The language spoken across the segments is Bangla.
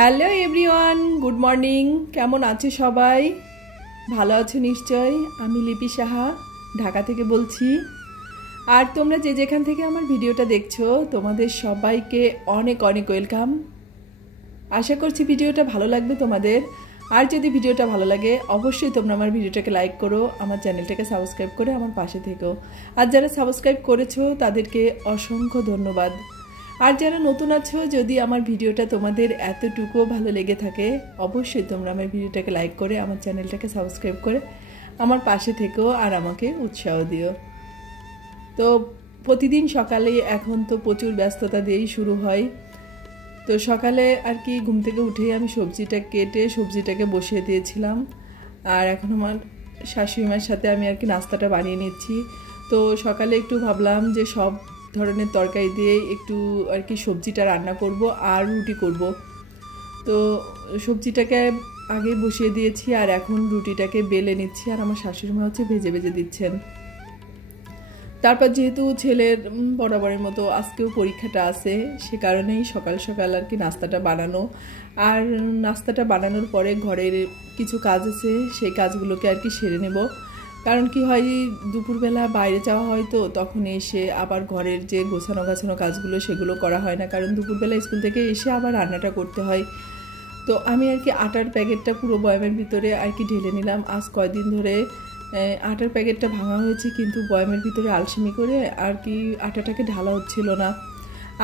Hello everyone, good morning. কেমন আছে সবাই? ভালো আছো নিশ্চয়। আমি লিপি সাহা ঢাকা থেকে বলছি। আর তোমরা যে যেখান থেকে আমার ভিডিওটা দেখছো তোমাদের সবাইকে অনেক অনেক ওয়েলকাম। আশা করছি ভিডিওটা ভালো লাগবে তোমাদের। আর যদি ভিডিওটা ভালো লাগে অবশ্যই তোমরা আমার ভিডিওটাকে লাইক করো, আমার চ্যানেলটাকে সাবস্ক্রাইব করে আমার পাশে থেকো। আর যারা সাবস্ক্রাইব করেছো তাদেরকে অসংখ্য ধন্যবাদ। আর যারা নতুন আছো, যদি আমার ভিডিওটা তোমাদের এতটুকুও ভালো লেগে থাকে অবশ্যই তোমরা আমার ভিডিওটাকে লাইক করে আমার চ্যানেলটাকে সাবস্ক্রাইব করে আমার পাশে থেকো আর আমাকে উৎসাহ দিও। তো প্রতিদিন সকালে এখন তো প্রচুর ব্যস্ততা দিয়েই শুরু হয়। তো সকালে আর কি ঘুম থেকে উঠেই আমি সবজিটা কেটে সবজিটাকে বসিয়ে দিয়েছিলাম। আর এখন আমার শাশুড়ি মায়ের সাথে আমি আর কি নাস্তাটা বানিয়ে নিচ্ছি। তো সকালে একটু ভাবলাম যে সব ধরনের তরকারি দিয়ে একটু আর কি সবজিটা রান্না করব আর রুটি করব। তো সবজিটাকে আগে বসিয়ে দিয়েছি আর এখন রুটিটাকে বেলে নিচ্ছি। আর আমার শাশুড়ি মা হচ্ছে ভেজে ভেজে দিচ্ছেন। তারপর যেহেতু ছেলের বরাবরের মতো আজকেও পরীক্ষাটা আছে, সে কারণেই সকাল সকাল আর কি নাস্তাটা বানানো। আর নাস্তাটা বানানোর পরে ঘরের কিছু কাজ আছে, সেই কাজগুলোকে আর কি সেরে নেব। কারণ কি হয়, দুপুরবেলা বাইরে যাওয়া হয় তো তখন এসে আবার ঘরের যে গোছানো গাছানো কাজগুলো সেগুলো করা হয় না, কারণ দুপুরবেলা স্কুল থেকে এসে আবার রান্নাটা করতে হয়। তো আমি আর কি আটার প্যাকেটটা পুরো বয়ামের ভিতরে আর কি ঢেলে নিলাম। আজ কয়দিন ধরে আটার প্যাকেটটা ভাঙা হয়েছে, কিন্তু বয়ামের ভিতরে আলসেমি করে আর কি আটাটাকে ঢালা হচ্ছিল না।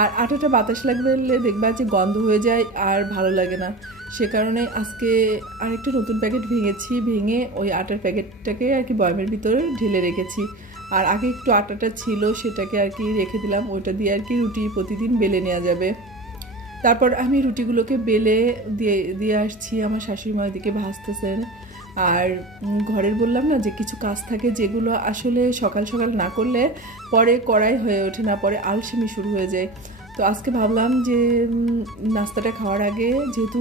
আর আটাটা বাতাস লাগবে দেখবা যে গন্ধ হয়ে যায় আর ভালো লাগে না। সে কারণে আজকে আরেকটা নতুন প্যাকেট ভেঙে ওই আটার প্যাকেটটাকে আর কি বয়ামের ভিতরে ঢেলে রেখেছি। আর আগে একটু আটাটা ছিল সেটাকে আর কি রেখে দিলাম, ওইটা দিয়ে আর কি রুটি প্রতিদিন বেলে নেওয়া যাবে। তারপর আমি রুটিগুলোকে বেলে দিয়ে আসছি। আমার শাশুড়ি মা দিকে ভাজতেছেন। আর ঘরের বললাম না যে কিছু কাজ থাকে যেগুলো আসলে সকাল সকাল না করলে পরে করাই হয়ে ওঠে না, পরে আলসেমি শুরু হয়ে যায়। তো আজকে ভাবলাম যে নাস্তাটা খাওয়ার আগে যেহেতু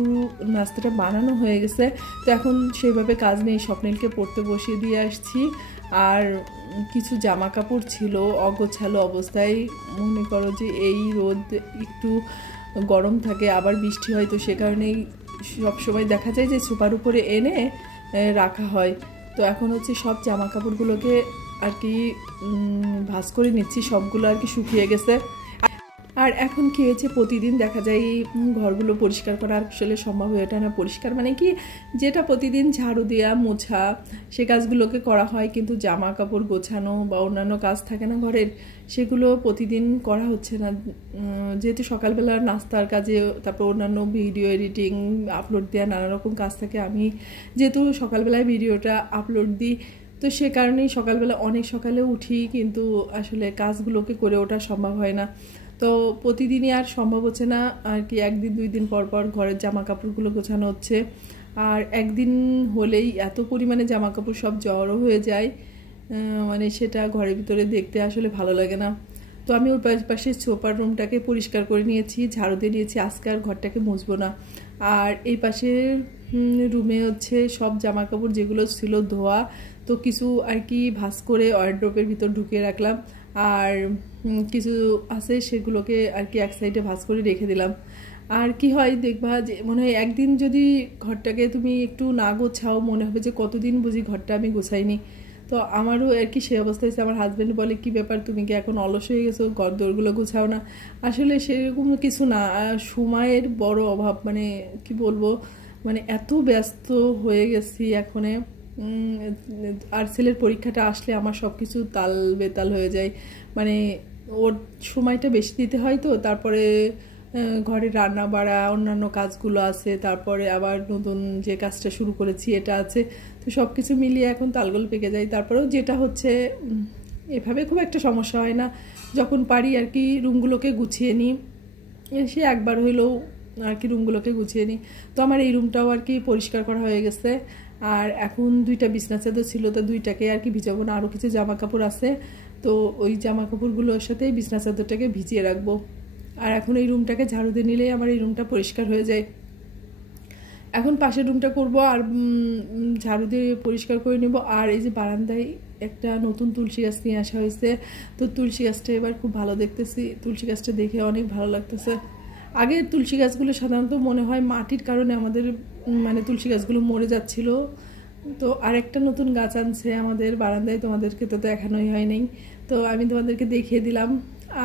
নাস্তাটা বানানো হয়ে গেছে, তো এখন সেইভাবে কাজ নেই, স্বপ্নিলকে পড়তে বসিয়ে দিয়ে আসছি। আর কিছু জামা কাপড় ছিল অগোছালো অবস্থায়। মনে করো যে এই রোদ একটু গরম থাকে আবার বৃষ্টি হয়, তো সে কারণেই সবসময় দেখা যায় যে সোফার উপরে এনে রাখা হয়। তো এখন হচ্ছে সব জামা কাপড়গুলোকে আর কি ভাঁজ করে নিচ্ছি, সবগুলো আর কি শুকিয়ে গেছে। আর এখন কি হয়েছে, প্রতিদিন দেখা যায় ঘরগুলো পরিষ্কার করা আসলে সম্ভব হয়ে ওঠে না। পরিষ্কার মানে কি, যেটা প্রতিদিন ঝাড়ু দেওয়া মোছা সে কাজগুলোকে করা হয়, কিন্তু জামা কাপড় গোছানো বা অন্যান্য কাজ থাকে না ঘরের, সেগুলো প্রতিদিন করা হচ্ছে না। যেহেতু সকালবেলা নাস্তার কাজে, তারপর অন্যান্য ভিডিও এডিটিং আপলোড দেওয়া নানা রকম কাজ থাকে। আমি যেহেতু সকালবেলায় ভিডিওটা আপলোড দিই, তো সে কারণেই সকালবেলা অনেক সকালে উঠি, কিন্তু আসলে কাজগুলোকে করে ওঠা সম্ভব হয় না। তো প্রতিদিনই আর সম্ভব হচ্ছে না আর কি, একদিন দুই দিন পর পর ঘরের জামা কাপড়গুলো গোছানো হচ্ছে। আর একদিন হলেই এত পরিমাণে জামা কাপড় সব জড়ো হয়ে যায়, মানে সেটা ঘরের ভিতরে দেখতে আসলে ভালো লাগে না। তো আমি ওই পাশে সোফার রুমটাকে পরিষ্কার করে নিয়েছি, ঝাড়ু দিয়ে নিয়েছি, আজকে আর ঘরটাকে মুছবো না। আর এই পাশের রুমে হচ্ছে সব জামা কাপড় যেগুলো ছিল ধোয়া, তো কিছু আর কি ভাঁজ করে ওয়ারড্রপের ভিতর ঢুকিয়ে রাখলাম। আর কিছু আছে সেগুলোকে আর কি এক সাইডে ভাঁজ করে রেখে দিলাম। আর কি হয় দেখবা যে মনে হয় একদিন যদি ঘরটাকে তুমি একটু না গোছাও, মনে হবে যে কতদিন বুঝি ঘরটা আমি গোছাইনি। তো আমারও আর কি সেই অবস্থা হয়েছে। আমার হাজব্যান্ড বলে, কি ব্যাপার, তুমি কি এখন অলস হয়ে গেছো, ঘর দোরগুলো গোছাও না? আসলে সেরকম কিছু না, সময়ের বড় অভাব, মানে কি বলবো, মানে এত ব্যস্ত হয়ে গেছি এখনে। আর ছেলের পরীক্ষাটা আসলে আমার সব কিছু তাল বেতাল হয়ে যায়, মানে ওর সময়টা বেশি দিতে হয়। তো তারপরে ঘরে রান্না বাড়া অন্যান্য কাজগুলো আছে, তারপরে আবার নতুন যে কাজটা শুরু করেছি এটা আছে। তো সব কিছু মিলিয়ে এখন তালগোল পেকে যায়। তারপরেও যেটা হচ্ছে, এভাবে খুব একটা সমস্যা হয় না, যখন পারি আর কি রুমগুলোকে গুছিয়ে নিই। সে একবার হইলেও আর কি রুমগুলোকে গুছিয়ে নিই। তো আমার এই রুমটাও আর কি পরিষ্কার করা হয়ে গেছে। আর এখন দুইটা বিছনা চাদর ছিল, তো দুইটাকে আর কি ভিজাবো না, আরও কিছু জামা কাপড় আছে, তো ওই জামা কাপড়গুলোর সাথে বিছনা চাদরটাকে ভিজিয়ে রাখবো। আর এখন এই রুমটাকে ঝাড়ু দিয়ে নিলেই আমার এই রুমটা পরিষ্কার হয়ে যায়। এখন পাশের রুমটা করব আর ঝাড়ু দিয়ে পরিষ্কার করে নেব। আর এই যে বারান্দায় একটা নতুন তুলসী গাছ নিয়ে আসা হয়েছে, তো তুলসী গাছটা এবার খুব ভালো দেখতেছি, তুলসী গাছটা দেখে অনেক ভালো লাগতেছে। আগে তুলসী গাছগুলো সাধারণত মনে হয় মাটির কারণে আমাদের মানে তুলসী গাছগুলো মরে যাচ্ছিল। তো আরেকটা নতুন গাছ আনছে আমাদের বারান্দায়, তোমাদেরকে তো দেখানোই হয় নাই, তো আমি তোমাদেরকে দেখিয়ে দিলাম।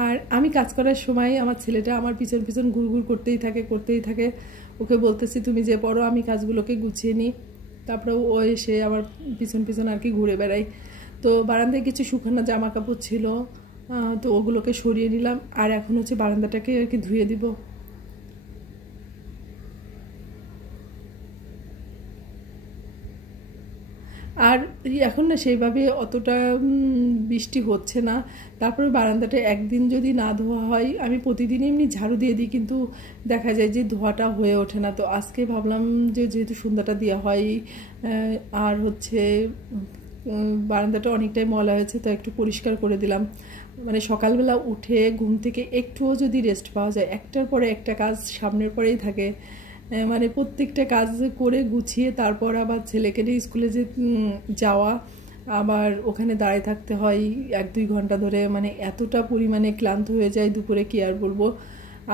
আর আমি কাজ করার সময় আমার ছেলেটা আমার পিছন পিছন ঘুরঘুর করতেই থাকে। ওকে বলতেছি তুমি যে পড়ো, আমি কাজগুলোকে গুছিয়ে নিই, তারপরে ও এসে আমার পিছন পিছন আর কি ঘুরে বেড়াই। তো বারান্দায় কিছু শুকনো জামা কাপড় ছিল, তো ওগুলোকে সরিয়ে নিলাম। আর এখন হচ্ছে বারান্দাটাকে আর কি ধুয়ে দিব। আর এখন না সেইভাবে অতটা বৃষ্টি হচ্ছে না, তারপরে বারান্দাটা একদিন যদি না ধোয়া হয়, আমি প্রতিদিনই এমনি ঝাড়ু দিয়ে দিই, কিন্তু দেখা যায় যে ধোয়াটা হয়ে ওঠে না। তো আজকে ভাবলাম যে যেহেতু সন্ধ্যাটা দেওয়া হয় আর হচ্ছে বারান্দাটা অনেকটাই ময়লা হয়েছে, তো একটু পরিষ্কার করে দিলাম। মানে সকালবেলা উঠে ঘুম থেকে একটুও যদি রেস্ট পাওয়া যায়, একটার পরে একটা কাজ সামনের পরেই থাকে, মানে প্রত্যেকটা কাজ করে গুছিয়ে তারপর আবার ছেলেকে নিয়ে স্কুলে যে যাওয়া, আবার ওখানে দাঁড়িয়ে থাকতে হয় 1-2 ঘন্টা ধরে, মানে এতটা পরিমাণে ক্লান্ত হয়ে যায় দুপুরে, কি আর বলবো।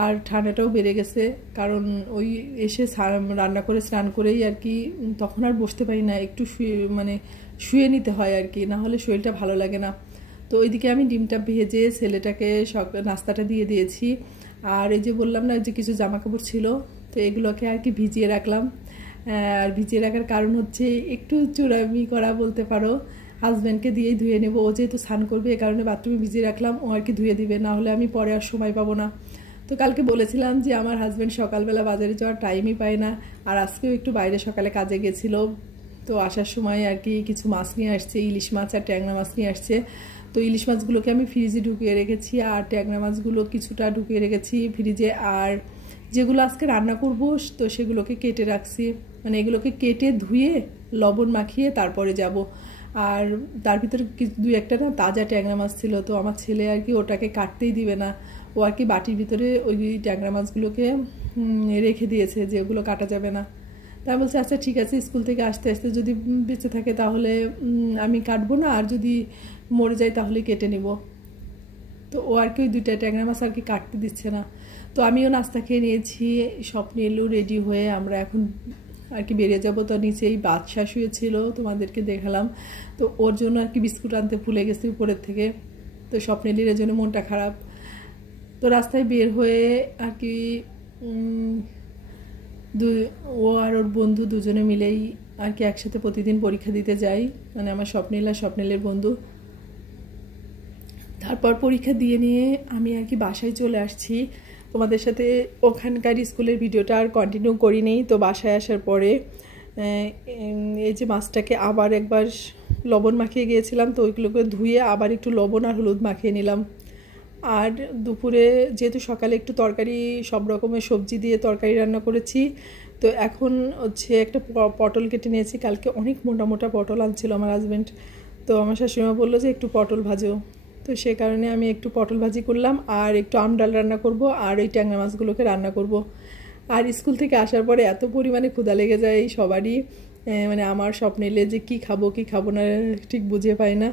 আর ঠান্ডাটাও বেড়ে গেছে, কারণ ওই এসে রান্না করে স্নান করেই আর কি তখন আর বসতে পারি না, একটু শুয়ে নিতে হয় আর কি, না হলে শরীরটা ভালো লাগে না। তো ওইদিকে আমি ডিমটা ভেজে ছেলেটাকে নাস্তাটা দিয়ে দিয়েছি। আর এই যে বললাম না যে কিছু জামা কাপড় ছিল, তো এগুলোকে আর কি ভিজিয়ে রাখলাম। আর ভিজিয়ে রাখার কারণ হচ্ছে একটু চুরামি করা বলতে পারো, হাজব্যান্ডকে দিয়েই ধুয়ে নেব। ও যেহেতু স্নান করবে, এ কারণে বাথরুমে ভিজিয়ে রাখলাম, ও আর কি ধুয়ে দিবে, না হলে আমি পরে আর সময় পাবো না। তো কালকে বলেছিলাম যে আমার হাজব্যান্ড সকালবেলা বাজারে যাওয়ার টাইমই পায় না, আর আজকেও একটু বাইরে সকালে কাজে গেছিল। তো আসার সময় আর কি কিছু মাছ নিয়ে আসছে, ইলিশ মাছ আর ট্যাংরা মাছ নিয়ে আসছে। তো ইলিশ মাছগুলোকে আমি ফ্রিজে ঢুকিয়ে রেখেছি, আর ট্যাংরা মাছগুলো কিছুটা ঢুকিয়ে রেখেছি ফ্রিজে। আর যেগুলো আজকে রান্না করব তো সেগুলোকে কেটে রাখছি, মানে এগুলোকে কেটে ধুয়ে লবণ মাখিয়ে তারপরে যাব। আর তার ভিতরে 2-1টা না তাজা ট্যাংরা মাছ ছিল, তো আমার ছেলে আর কি ওটাকে কাটতেই দিবে না, ও আর কি বাটির ভিতরে ওই ট্যাংরা মাছগুলোকে রেখে দিয়েছে যে ওগুলো কাটা যাবে না। তাই বলছে আচ্ছা ঠিক আছে, স্কুল থেকে আসতে আসতে যদি বেঁচে থাকে তাহলে আমি কাটবো না, আর যদি মরে যায় তাহলে কেটে নিব। তো ও আর কি ওই 2টা ট্যাংরা মাছ আর কি কাটতে দিচ্ছে না। তো আমিও নাস্তা খেয়ে নিয়েছি, স্বপ্নেলু রেডি হয়ে আমরা এখন আর কি বেরিয়ে যাব। তো নিচেই বাদশা শুয়েছিল, তোমাদেরকে দেখালাম। তো ওর জন্য আর কি বিস্কুট আনতে ভুলে গেছি উপরের থেকে, তো স্বপ্নেলির জন্য মনটা খারাপ। তো রাস্তায় বের হয়ে আর কি ও আর ওর বন্ধু দুজনে মিলেই আর কি একসাথে প্রতিদিন পরীক্ষা দিতে যাই, মানে আমার স্বপ্নীল আর স্বপ্নীলের বন্ধু। তারপর পরীক্ষা দিয়ে নিয়ে আমি আর কি বাসায় চলে আসছি। তোমাদের সাথে ওখানকার স্কুলের ভিডিওটা আর কন্টিনিউ করি নেই। তো বাসায় আসার পরে এই যে মাছটাকে আবার একবার লবণ মাখিয়ে গিয়েছিলাম, তো ওইগুলোকে ধুয়ে আবার একটু লবণ আর হলুদ মাখিয়ে নিলাম। আর দুপুরে যেহেতু সকালে একটু তরকারি, সব রকমের সবজি দিয়ে তরকারি রান্না করেছি, তো এখন হচ্ছে একটা পটল কেটে নিয়েছি। কালকে অনেক মোটা মোটা পটল আনছিল আমার হাজব্যান্ড, তো আমার শাশুড়িমা বললো যে একটু পটল ভাজো, তো সে কারণে আমি একটু পটল ভাজি করলাম, আর একটু আম ডাল রান্না করব, আর ওই ট্যাংরা মাছগুলোকে রান্না করব। আর স্কুল থেকে আসার পরে এত পরিমাণে ক্ষুধা লেগে যায় সবারই, মানে আমার স্বপ্নেলে যে কি খাবো না ঠিক বুঝে পাই না।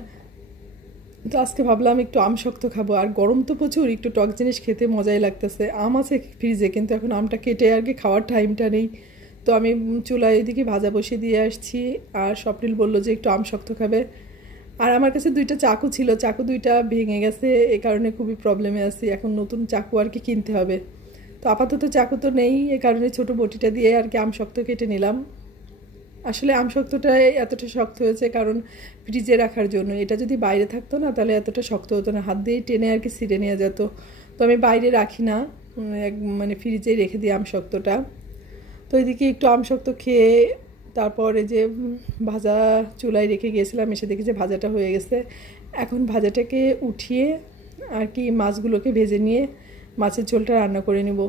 তো আজকে ভাবলাম একটু আম শক্ত খাবো, আর গরম তো প্রচুর, একটু টক জিনিস খেতে মজাই লাগতেছে। আম আছে ফ্রিজে, কিন্তু এখন আমটা কেটে আর কি খাওয়ার টাইমটা নেই। তো আমি চুলায় এদিকে ভাজা বসিয়ে দিয়ে আসছি, আর স্বপ্নিল বললো যে একটু আম শক্ত খাবে। আর আমার কাছে 2টা চাকু ছিল, চাকু 2টা ভেঙে গেছে, এ কারণে খুবই প্রবলেমে আছি, এখন নতুন চাকু আর কি কিনতে হবে। তো আপাতত চাকু তো নেই, এ কারণে ছোটো বটিটা দিয়ে আর কি আম শক্ত কেটে নিলাম। আসলে আম শক্তটা এতটা শক্ত হয়েছে কারণ ফ্রিজে রাখার জন্য, এটা যদি বাইরে থাকতো না তাহলে এতটা শক্ত হতো না, হাত দিয়ে টেনে আর কি ছিঁড়ে নিয়ে যেত। তো আমি বাইরে রাখি না, মানে ফ্রিজেই রেখে দিই আম শক্তটা। তো এদিকে একটু আম শক্ত খেয়ে তারপরে যে ভাজা চুলায় রেখে গিয়েছিলাম, এসে দেখি যে ভাজাটা হয়ে গেছে। এখন ভাজাটাকে উঠিয়ে আর কি মাছগুলোকে ভেজে নিয়ে মাছের ঝোলটা রান্না করে নেব।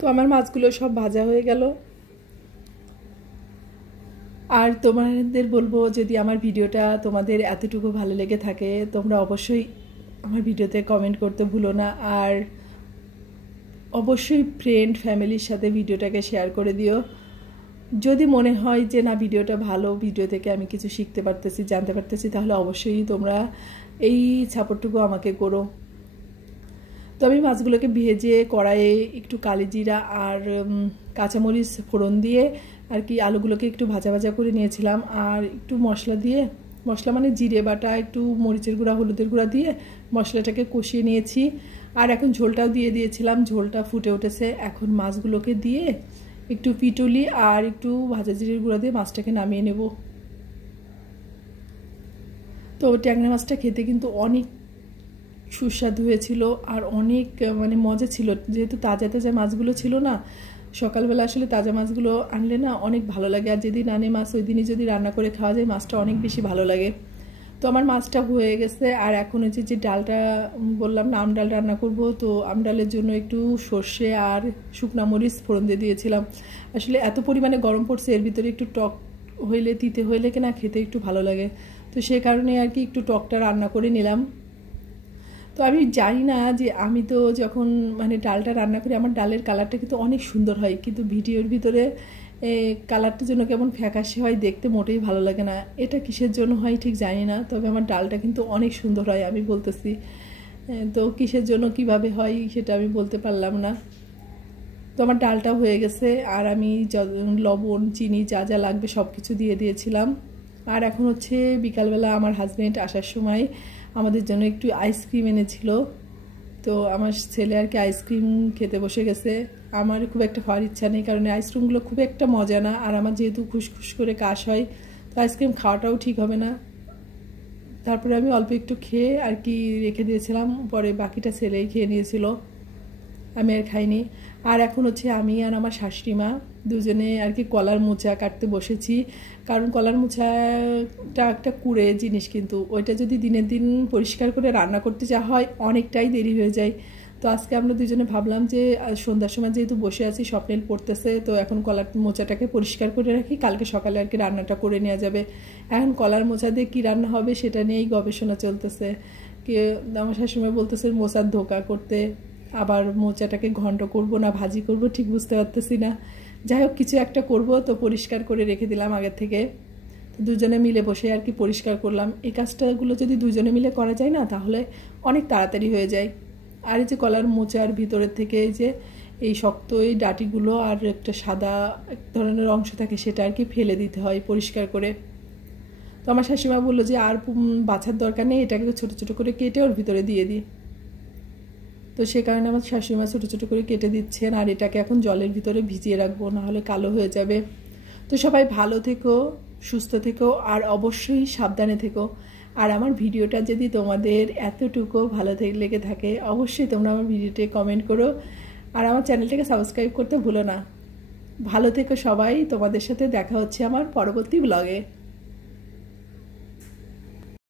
তো আমার মাছগুলো সব ভাজা হয়ে গেল। আর তোমাদের বলবো, যদি আমার ভিডিওটা তোমাদের এতটুকু ভালো লেগে থাকে, তোমরা অবশ্যই আমার ভিডিওতে কমেন্ট করতে ভুলো না। আর অবশ্যই ফ্রেন্ড ফ্যামিলির সাথে ভিডিওটাকে শেয়ার করে দিও। যদি মনে হয় যে না ভিডিওটা ভালো, ভিডিও থেকে আমি কিছু শিখতে পারতেছি, জানতে পারতেছি, তাহলে অবশ্যই তোমরা এই সাপোর্টটুকু আমাকে করো। তো আমি মাছগুলোকে ভেজে কড়াইয়ে একটু কালিজিরা আর কাঁচামরিচ ফোড়ন দিয়ে আর কি আলুগুলোকে একটু ভাজা ভাজা করে নিয়েছিলাম। আর একটু মশলা দিয়ে, মশলা মানে জিরে বাটা, একটু মরিচের গুঁড়া, হলুদের গুঁড়া দিয়ে মশলাটাকে কষিয়ে নিয়েছি। আর এখন ঝোলটাও দিয়ে দিয়েছিলাম, ঝোলটা ফুটে উঠেছে। এখন মাছগুলোকে দিয়ে একটু পিটুলি আর একটু ভাজা জিরের গুঁড়া দিয়ে মাছটাকে নামিয়ে নেব। তো ট্যাংরা মাছটা খেতে কিন্তু অনেক সুস্বাদু হয়েছিল আর অনেক মানে মজা ছিল, যেহেতু তাজা তাজা মাছগুলো ছিল না। সকালবেলা আসলে তাজা মাছগুলো আনলে না অনেক ভালো লাগে, আর যেদিন আনে মাছ ওই দিনই যদি রান্না করে খাওয়া যায় মাছটা অনেক বেশি ভালো লাগে। তো আমার মাছটা হয়ে গেছে। আর এখন হচ্ছে যে ডালটা বললাম না আম ডাল রান্না করব, তো আম ডালের জন্য একটু সর্ষে আর শুকনা মরিচ ফোড়ন দিয়ে দিয়েছিলাম। আসলে এত পরিমাণে গরম পড়ছে, এর ভিতরে একটু টক হইলে, তিতে হইলে কিনা খেতে একটু ভালো লাগে। তো সেই কারণে আর কি একটু টকটা রান্না করে নিলাম। তো আমি জানি না যে আমি তো যখন মানে ডালটা রান্না করি আমার ডালের কালারটা কিন্তু অনেক সুন্দর হয়, কিন্তু ভিডিওর ভিতরে কালারটা যেন কেমন ফ্যাকাশে হয়, দেখতে মোটেই ভালো লাগে না। এটা কিসের জন্য হয় ঠিক জানি না, তবে আমার ডালটা কিন্তু অনেক সুন্দর হয়, আমি বলতেছি। তো কিসের জন্য কিভাবে হয় সেটা আমি বলতে পারলাম না। তো আমার ডালটা হয়ে গেছে আর আমি লবণ চিনি যা যা লাগবে সব কিছু দিয়ে দিয়েছিলাম। আর এখন হচ্ছে বিকালবেলা আমার হাজব্যান্ড আসার সময় আমাদের জন্য একটু আইসক্রিম এনেছিল। তো আমার ছেলে আর কি আইসক্রিম খেতে বসে গেছে। আমার খুব একটা খাওয়ার ইচ্ছা নেই, কারণ আইসক্রিমগুলো খুব একটা মজা না, আর আমার যেহেতু খুশখুশ করে কাশ হয়, তো আইসক্রিম খাওয়াটাও ঠিক হবে না। তারপরে আমি অল্প একটু খেয়ে আর কি রেখে দিয়েছিলাম, পরে বাকিটা ছেলেই খেয়ে নিয়েছিল, আমি আর খাইনি। আর এখন হচ্ছে আমি আর আমার শাশুড়ি মা দুজনে আর কি কলার মোচা কাটতে বসেছি, কারণ কলার মোচাটা একটা কুড়ে জিনিস, কিন্তু ওইটা যদি দিনের দিন পরিষ্কার করে রান্না করতে যাওয়া হয় অনেকটাই দেরি হয়ে যায়। তো আজকে আমরা দুজনে ভাবলাম যে সন্ধ্যার সময় যেহেতু বসে আছি, স্বপ্নেল পড়তেছে, তো এখন কলার মোচাটাকে পরিষ্কার করে রাখি, কালকে সকালে আর কি রান্নাটা করে নেওয়া যাবে। এখন কলার মোচা দিয়ে কী রান্না হবে সেটা নিয়েই গবেষণা চলতেছে। আমার শাশুড়ি বলতেছে মোচার ধোকা করতে, আবার মোচাটাকে ঘন্ট করব না ভাজি করব ঠিক বুঝতে পারতেছি না। যাই হোক কিছু একটা করব, তো পরিষ্কার করে রেখে দিলাম আগের থেকে। দুজনে মিলে বসে আর কি পরিষ্কার করলাম। এই কাজটাগুলো যদি দুজনে মিলে করা যায় না তাহলে অনেক তাড়াতাড়ি হয়ে যায়। আর এই যে কলার মোচার ভিতরের থেকে এই যে এই শক্ত এই ডাটিগুলো আর একটা সাদা এক ধরনের অংশ থাকে, সেটা আর কি ফেলে দিতে হয় পরিষ্কার করে। তো আমার শাশুড়িমা বললো যে আর বাছার দরকার নেই, এটাকে ছোটো ছোটো করে কেটে ওর ভিতরে দিয়ে দিই। তো সে কারণে আমার শাশুড়িমা ছোটো ছোটো করে কেটে দিচ্ছেন। আর এটাকে এখন জলের ভিতরে ভিজিয়ে রাখবো, নাহলে কালো হয়ে যাবে। তো সবাই ভালো থেকো, সুস্থ থেকো, আর অবশ্যই সাবধানে থেকো। আর আমার ভিডিওটা যদি তোমাদের এতটুকু ভালো লেগে থাকে অবশ্যই তোমরা আমার ভিডিওতে কমেন্ট করো, আর আমার চ্যানেলটাকে সাবস্ক্রাইব করতে ভুলো না। ভালো থেকো সবাই, তোমাদের সাথে দেখা হচ্ছে আমার পরবর্তী ব্লগে।